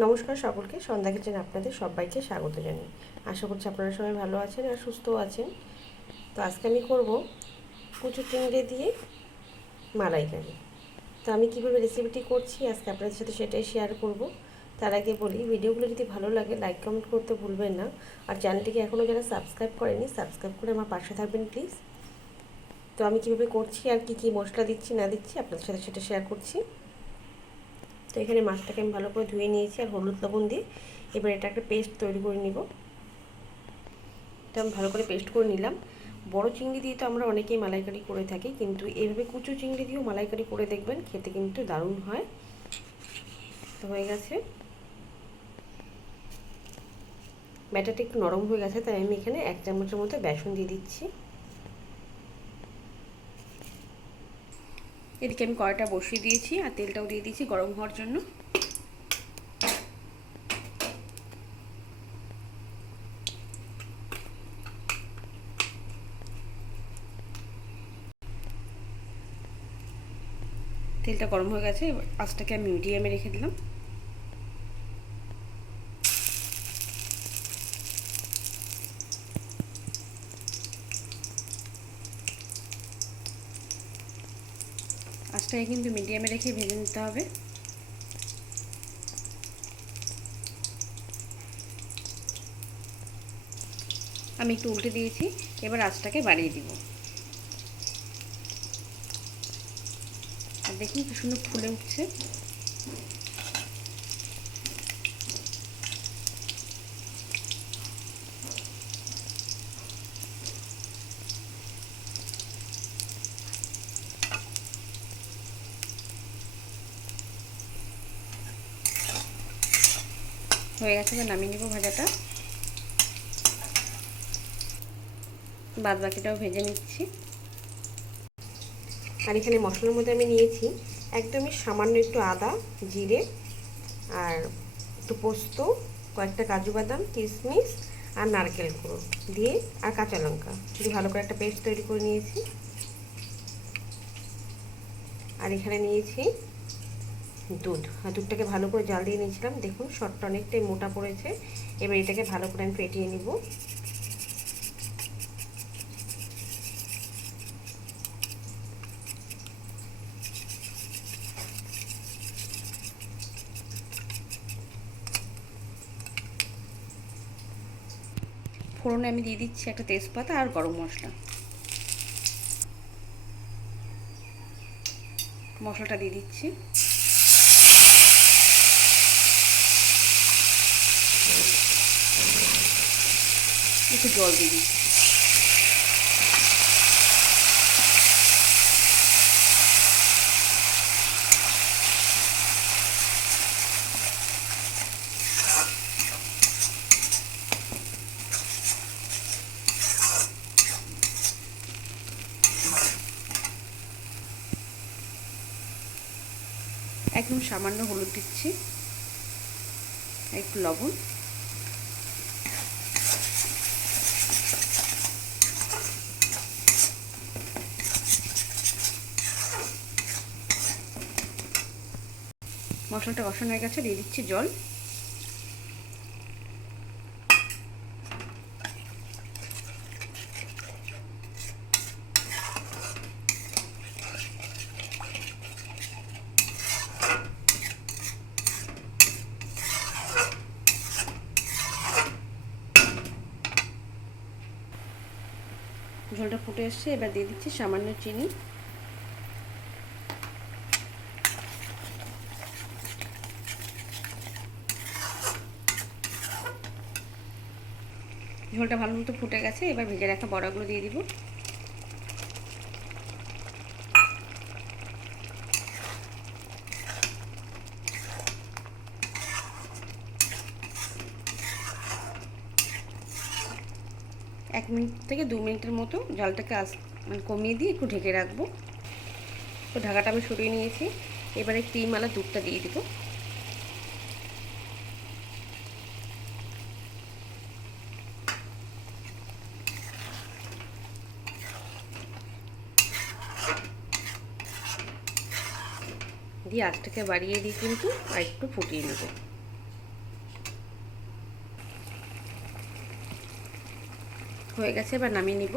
নমস্কার সকলকে, সন্ধ্যা কিচেনে আপনাদের সবাইকে স্বাগত জানাই। আশা করছি আপনারা সবাই ভালো আছেন আর সুস্থও আছেন। তো আজকে আমি করব কুচু চিংড়ি দিয়ে মালাইকারি। তো আমি কীভাবে রেসিপিটি করছি আজকে আপনাদের সাথে সেটাই শেয়ার করব। তার আগে বলি, ভিডিওগুলো যদি ভালো লাগে লাইক কমেন্ট করতে ভুলবেন না। আর চ্যানেলটিকে এখনও যারা সাবস্ক্রাইব করেনি, সাবস্ক্রাইব করে আমার পাশে থাকবেন প্লিজ। তো আমি কীভাবে করছি আর কী মশলা দিচ্ছি না দিচ্ছি আপনাদের সাথে সেটা শেয়ার করছি। তো এখানে মাছটাকে আমি ভালো করে ধুয়ে নিয়েছি আর হলুদ লবণ দিয়ে এবার এটা একটা পেস্ট তৈরি করে নিব। তো আমি ভালো করে পেস্ট করে নিলাম। বড় চিংড়ি দিয়ে তো আমরা অনেকেই মালাইকারি করে থাকি, কিন্তু এইভাবে কুচো চিংড়ি দিয়েও মালাইকারি করে দেখবেন, খেতে কিন্তু দারুণ হয়। তো হয়ে গেছে, ব্যাটারটা একটু নরম হয়ে গেছে, তাই আমি এখানে 1 চামচের মতো বেসন দিয়ে দিচ্ছি। এদিকে আমি কড়াইটা বসিয়ে দিয়েছি আর তেলটাও দিয়ে দিয়েছি গরম হওয়ার জন্য। তেলটা গরম হয়ে গেছে, আঁচটাকে আমি মিডিয়ামে রেখে দিলাম। আঁচটাকে কিন্তু মিডিয়ামে রেখে ভেজে নিতে হবে। আমি একটু উল্টে দিয়েছি, এবার আঁচটাকে বাড়িয়ে দিব। আর দেখুন কি সুন্দর ফুলে উঠছে। হয়ে গেছে, এবার নামিয়ে নেব ভাজাটা। বাদ বাকিটাও ভেজে নিচ্ছি। আর এখানে মশলার মধ্যে আমি নিয়েছি একদমই সামান্য একটু আদা, জিরে আর একটু পোস্ত, কয়েকটা কাজু বাদাম, কিশমিশ আর নারকেল গুঁড়ো দিয়ে আর কাঁচা লঙ্কা দিয়ে ভালো করে একটা পেস্ট তৈরি করে নিয়েছি। আর এখানে নিয়েছি দুধ, আর দুধটাকে ভালো করে জাল দিয়ে নিয়েছিলাম। দেখুন শর্টটা অনেকটাই মোটা পড়েছে। এবার এটাকে ভালো করে আমি ফেটিয়ে নিব। ফোড়নে আমি দিয়ে দিচ্ছি একটা তেজপাতা আর গরম মশলা। মশলাটা দিয়ে দিচ্ছি। একটু জল দিয়ে দিচ্ছি। একদম সামান্য হলুদ দিচ্ছি, একটু লবণ। মশলাটা কষানো হয়ে গেছে, দিয়ে দিচ্ছি জল। ঝোলটা ফুটে এসছে, এবার দিয়ে দিচ্ছি সামান্য চিনি। ঝোলটা ভালো মতো ফুটে গেছে, এবার ভেজে রাখা বড়াগুলো দিয়ে দিব। এক মিনিট থেকে 2 মিনিটের মতো জালটাকে কমিয়ে দিয়ে একটু ঢেকে রাখবো। তো ঢাকাটা আমি সরিয়ে নিয়েছি, এবারে ক্রিমওয়ালা দুধটা দিয়ে দিব। দিয়ে আঁচটাকে বাড়িয়ে দিয়ে কিন্তু আর একটু ফুটিয়ে নেব। হয়ে গেছে, এবার নামিয়ে নিব।